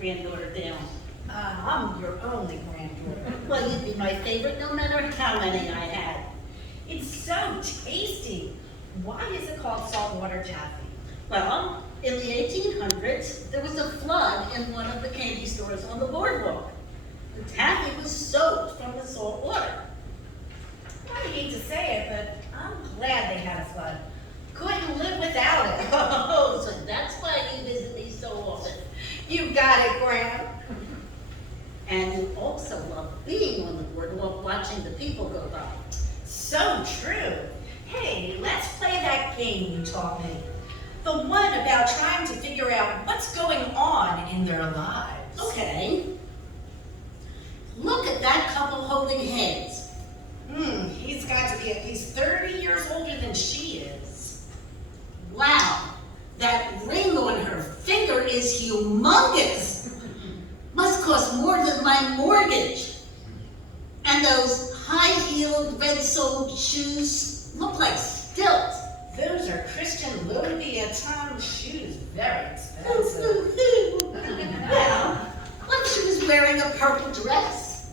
granddaughter down. I'm your only granddaughter. Well, you'd be my favorite no matter how many I had. It's so tasty. Why is it called saltwater taffy? Well, in the 1800s, there was a flood in one of the candy stores on the boardwalk. The taffy was soaked from the salt water. I hate to say it, but I'm glad they had a flood. Couldn't live without it. Oh, so that's why you visit me so often. You got it, Graham. And you also love being on the boardwalk watching the people go by. So true. Hey, let's play that game you taught me. The one about trying to figure out what's going on in their lives. Okay. Look at that couple holding hands. He's got to be at least 30 years older than she is. Wow, that ring on her finger is humongous. Must cost more than my mortgage. And those high-heeled, red-soled shoes look like stilts. Those are Christian Louboutin shoes. Very expensive. Well, what if she was wearing a purple dress?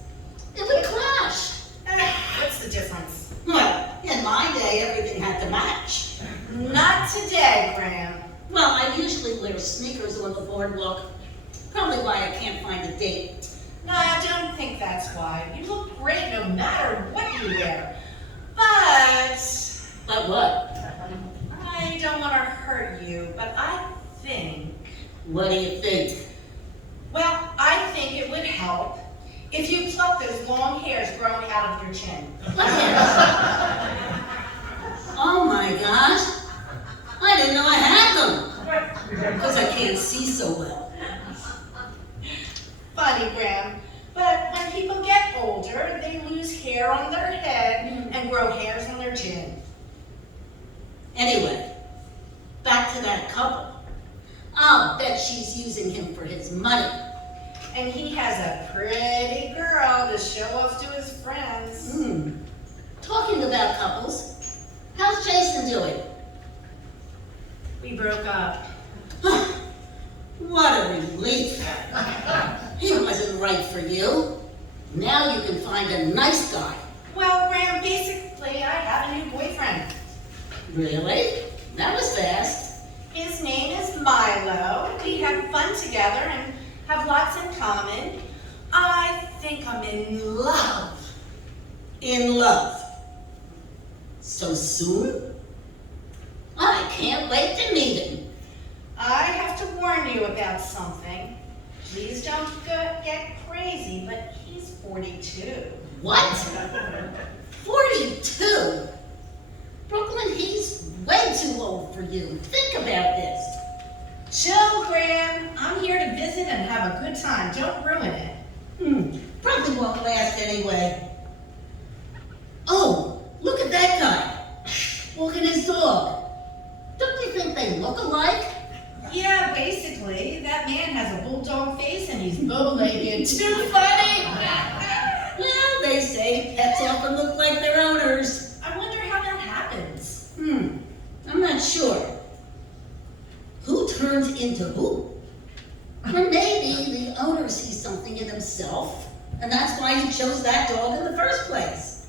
It would clash. What's the difference? Well, in my day, everything had to match. Not today, Graham. Well, I usually wear sneakers on the boardwalk. Probably why I can't find a date. No, I don't think that's why. You look great no matter what you wear. But But what? I don't want to hurt you, but I think... What do you think? Well, I think it would help if you pluck those long hairs growing out of your chin. What hairs? Oh my gosh. I didn't know I had them. Because I can't see so well. Funny, Graham. But when people get older, they lose hair on their head and grow hairs on their chin. Anyway, back to that couple. I'll bet she's using him for his money. And he has a pretty girl to show off to his friends. Talking about couples, how's Jason doing? We broke up. What a relief. He wasn't right for you. Now you can find a nice guy. Well, Graham, basically, I have a new boyfriend. Really? That was fast. His name is Milo. We have fun together and have lots in common. I think I'm in love. In love. So soon? I can't wait to meet him. I have to warn you about something. Please don't get crazy, but he's 42. What? 42? Brooklyn, he's way too old for you. Think about this. Chill, Graham. I'm here to visit and have a good time. Don't ruin it. Probably won't last anyway. Oh, look at that guy. Walking his dog. Don't you think they look alike? Yeah, basically. That man has a bulldog face and he's bow-legged. Too funny! Well, they say pets often look like their owners. I wonder how that happens. I'm not sure. Who turns into who? Or maybe the owner sees something in himself, and that's why he chose that dog in the first place.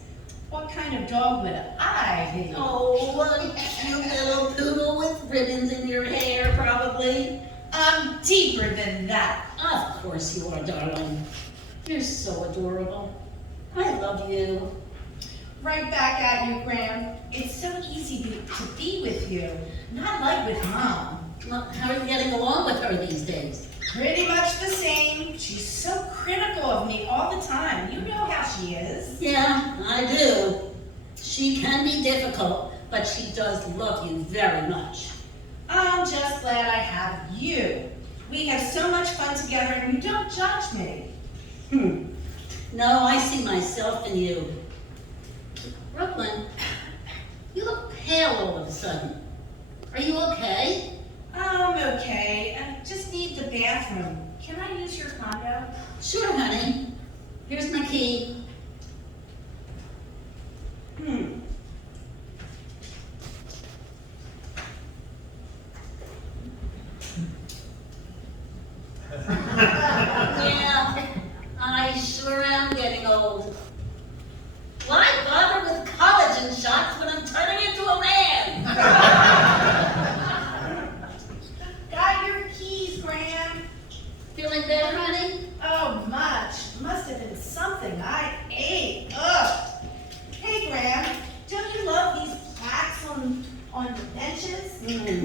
What kind of dog would I be? Oh, a cute little poodle with ribbons in your hair, probably. I'm deeper than that. Of course you are, darling. You're so adorable. I love you. Right back at you, Graham. It's so easy to be with you, not like with Mom. Well, how are you getting along with her these days? Pretty much the same. She's so critical of me all the time. You know how she is. Yeah, I do. She can be difficult, but she does love you very much. I'm just glad I have you. We have so much fun together and you don't judge me. No, I see myself in you. Brooklyn, you look pale all of a sudden. Are you okay? I'm okay. I just need the bathroom. Can I use your condo? Sure, honey. Here's my key.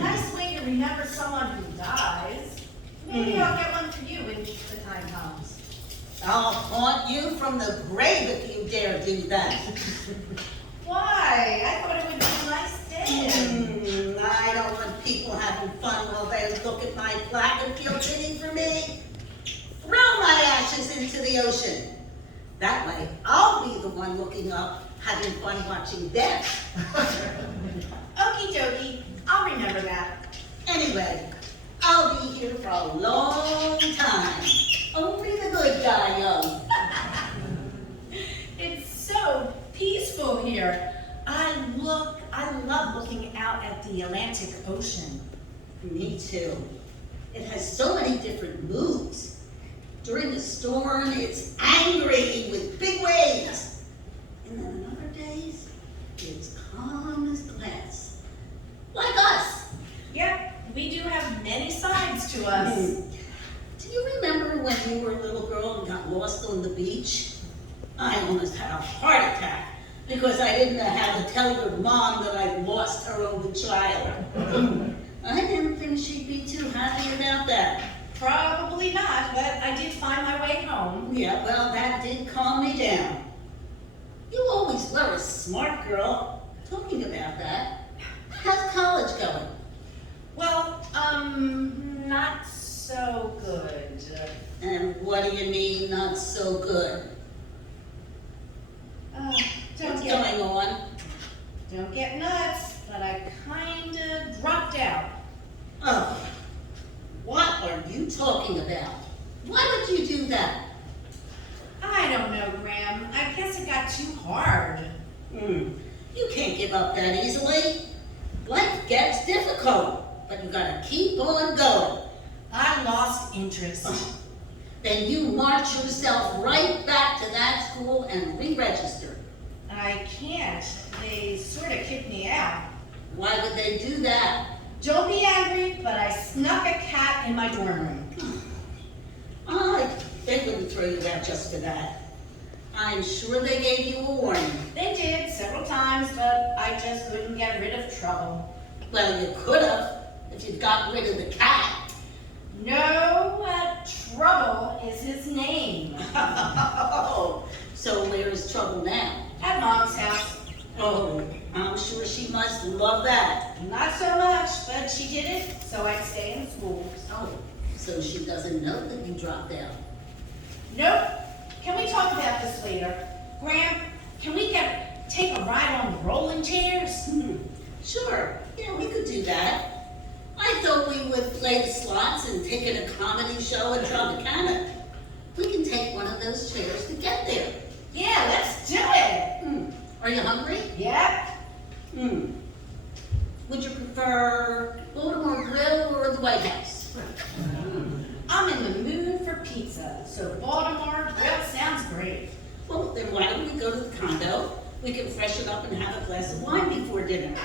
nice way to remember someone who dies. Maybe I'll get one for you when the time comes. I'll haunt you from the grave if you dare do that. Why? I thought it would be a nice day. I don't want people having fun while they look at my plaque and feel pity for me. Throw my ashes into the ocean. That way, I'll be the one looking up, having fun watching them. Okie dokie, I'll remember that. Anyway, I'll be here for a long time. Only the good die young. It's so peaceful here. I love looking out at the Atlantic Ocean. Me too. It has so many different moods. During the storm, it's angry with big waves. And then on other days, it's calm as glass. Like us. Yep, we do have many sides to us. Do you remember when you were a little girl and got lost on the beach? I almost had a heart attack because I didn't know how to tell your mom that I'd lost her only child. I didn't think she'd be too happy about that. Probably not, but I did find my way home. Yeah, well, that did calm me down. You always were a smart girl. Talking about that, how's college going? Well, not so good. And what do you mean, not so good? What's going on? Don't get nuts, but I kinda dropped out. Oh, what are you talking about? Why would you do that? I don't know, Graham. I guess it got too hard. You can't give up that easily. Life gets difficult, but you gotta keep on going. I lost interest. Then you march yourself right back to that school and re-register. I can't. They sort of kicked me out. Why would they do that? Don't be angry, but I snuck a cat in my dorm room. They wouldn't throw you out just for that. I'm sure they gave you a warning. They did several times, but I just couldn't get rid of trouble. Well, you could have if you'd gotten rid of the cat. No, Trouble is his name. So where's Trouble now? At Mom's house. Oh, I'm sure she must love that. Not so much, but she did it so I'd stay in school. Oh, so she doesn't know that you dropped out. Nope. Can we talk about this later? Graham, can we take a ride on the rolling chairs? Sure, yeah, we could do that. I thought we would play the slots and take in a comedy show in Tropicana. We can take one of those chairs to get there. Yeah, let's do it. Are you hungry? Yep. Would you prefer Baltimore Grill or the White House? I'm in the mood for pizza, so Baltimore Grill sounds great. Well, then why don't we go to the condo? We can freshen up and have a glass of wine before dinner.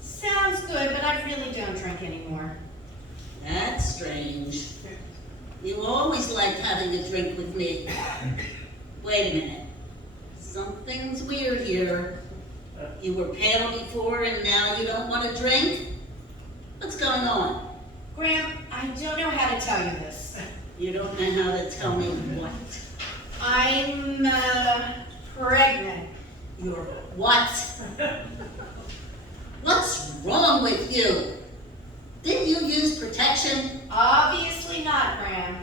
Sounds good, but I really don't drink anymore. That's strange. You always liked having a drink with me. Wait a minute. Something's weird here. You were pale before and now you don't want to drink? What's going on? Graham, I don't know how to tell you this. You don't know how to tell me what? I'm, pregnant. You're what? What's wrong with you? Didn't you use protection? Obviously not, Graham.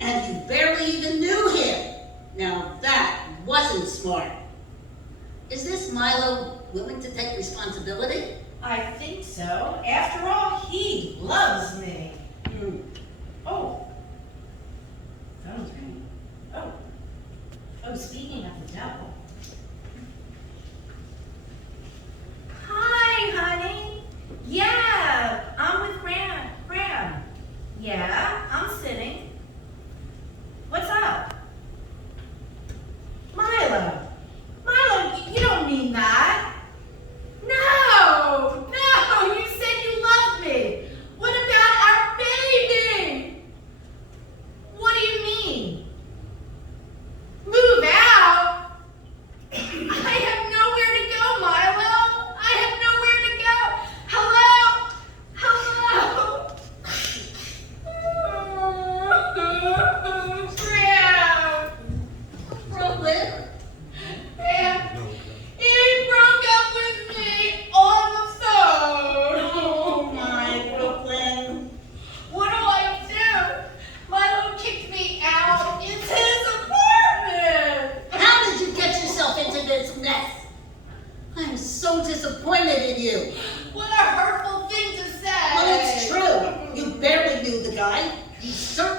And you barely even knew him. Now that wasn't smart. Is this Milo willing to take responsibility? I think so. After all, he loves me. Oh. Phone's ringing. Oh, speaking of the devil. Hi, honey. Yeah, I'm with Graham. Yeah, I'm sitting. What's up? Milo, you don't mean that. No, you said you loved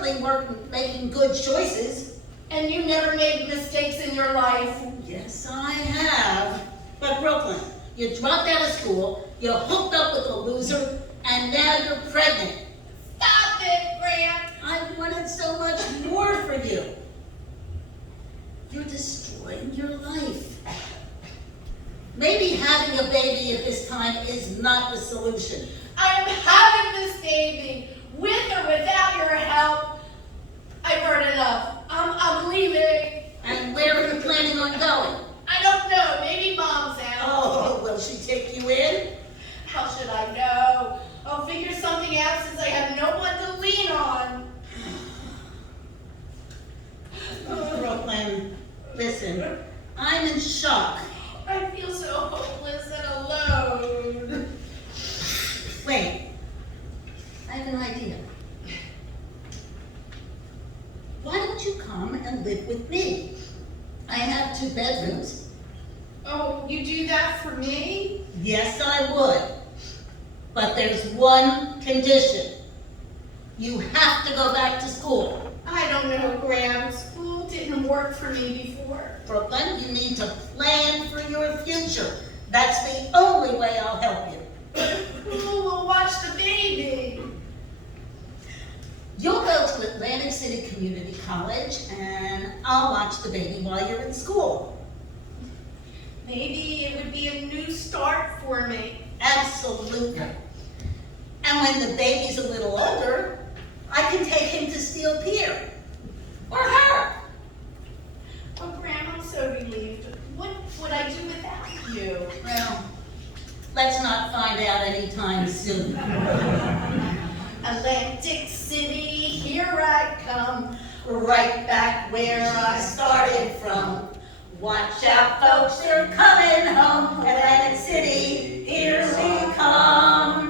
certainly weren't making good choices. And you never made mistakes in your life. Yes, I have. But Brooklyn, you dropped out of school, you hooked up with a loser, and now you're pregnant. Stop it, Grant. I wanted so much more for you. You're destroying your life. Maybe having a baby at this time is not the solution. I am having this baby, with or without your help. I've heard enough. I'm leaving. And where are you planning on going? I don't know. Maybe Mom's house. Oh, will she take you in? How should I know? I'll figure something out since I have no one to lean on. Brooklyn, listen, I'm in shock. I feel so hopeless and alone. Wait, I have an idea. Why don't you come and live with me? I have 2 bedrooms. Oh, you do that for me? Yes, I would. But there's one condition. You have to go back to school. I don't know, Graham. School didn't work for me before. Brooklyn, you need to plan for your future. That's the only way I'll help you. Who will watch the baby? You'll go to Atlantic City Community College, and I'll watch the baby while you're in school. Maybe it would be a new start for me. Absolutely. And when the baby's a little older, I can take him to Steel Pier. Or her. Oh, Graham, I'm so relieved. What would I do without you? Well, let's not find out anytime soon. Atlantic City, here I come. Right back where I started from. Watch out, folks, they're coming home. Atlantic City, here we come.